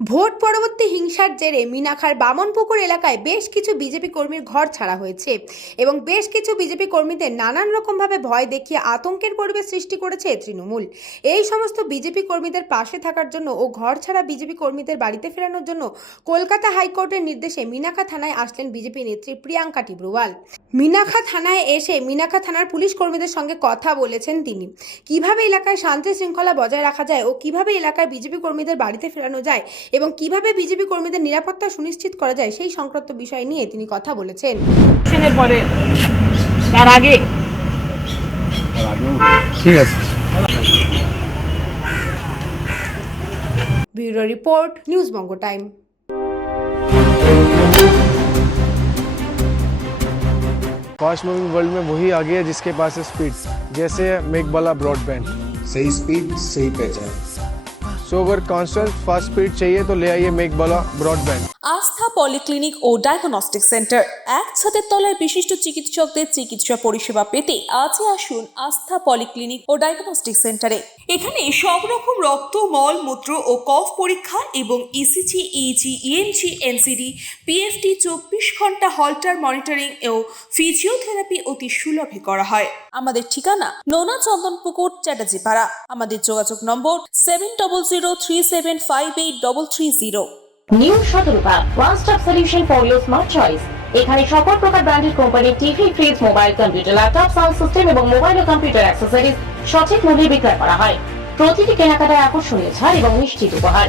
Vote পরবর্তী হিংসার জেরে মিনাখার বামনপুকুর এলাকায় বেশ কিছু বিজেপি কর্মীর ঘর ছাড়া হয়েছে এবং বেশ কিছু বিজেপি কর্মীদের নানান রকমভাবে ভয় দেখিয়ে আতঙ্কের পরিবেশ সৃষ্টি করেছে তৃণমূল। এই সমস্ত বিজেপি কর্মীদের পাশে থাকার জন্য ও ঘর ছাড়া বিজেপি কর্মীদের বাড়িতে ফেরানোর জন্য কলকাতা হাইকোর্টের নির্দেশে মিনাখা থানায় আসলেন বিজেপি নেত্রী প্রিয়াঙ্কা টিব্রুয়াল। মিনাখা থানায় এসে মিনাখা থানার পুলিশ কর্মীদের সঙ্গে কথা বলেছেন তিনি। কীভাবে এলাকায় শান্তি শৃঙ্খলা বজায় রাখা যায় ও কীভাবে এলাকার বিজেপি কর্মীদের বাড়িতে ফেরানো যায় এবং কিভাবে বিজেপি কর্মীদের নিরাপত্তা সুনিশ্চিত করা যায় সেই সংক্রান্ত বিষয় নিয়ে তিনি কথা বলেছেন ইলেকশনের পরে তার আগে ঠিক আছে bureau report news Banga time fast moving world में वही आगे है जिसके पास है स्पीड जैसे मेक वाला ब्रॉडबैंड सही स्पीड सही पहचान सो अगर कांस्टेंट फास्ट स्पीड चाहिए तो ले आइए मेक वाला ब्रॉडबैंड আস্থা পলিক্লিনিক ও ডায়াগনস্টিক সেন্টার এক ছাদের তলায় বিশিষ্ট চিকিৎসকদের চিকিৎসা পরিষেবা পেতে আজই আসুন আস্থা পলিক্লিনিক ও ডায়াগনস্টিক সেন্টারে এখানে সব রকম রক্ত মল মূত্র ও কফ পরীক্ষা এবং E ECG EEG ENG NCD PFT চব্বিশ ঘন্টা হল্টার মনিটরিং ও ফিজিওথেরাপি অতি সুলভে করা হয় আমাদের ঠিকানা নোনা চন্দনপুকুর চ্যাটার্জিপাড়া আমাদের যোগাযোগ নম্বর seven double zero three seven five eight double three zero new Shatarupa one stop solution for your smart choice এখানে সকল প্রকার ব্র্যান্ডেড কোম্পানির TV fridge mobile computer laptop sound system এবং মোবাইল ও কম্পিউটার অ্যাক্সেসরিজ সঠিক মূল্যে বিক্রয় করা হয়। প্রতিটি কেনাকাটায় আকর্ষণীয় ছাড় এবং নিশ্চিত উপহার।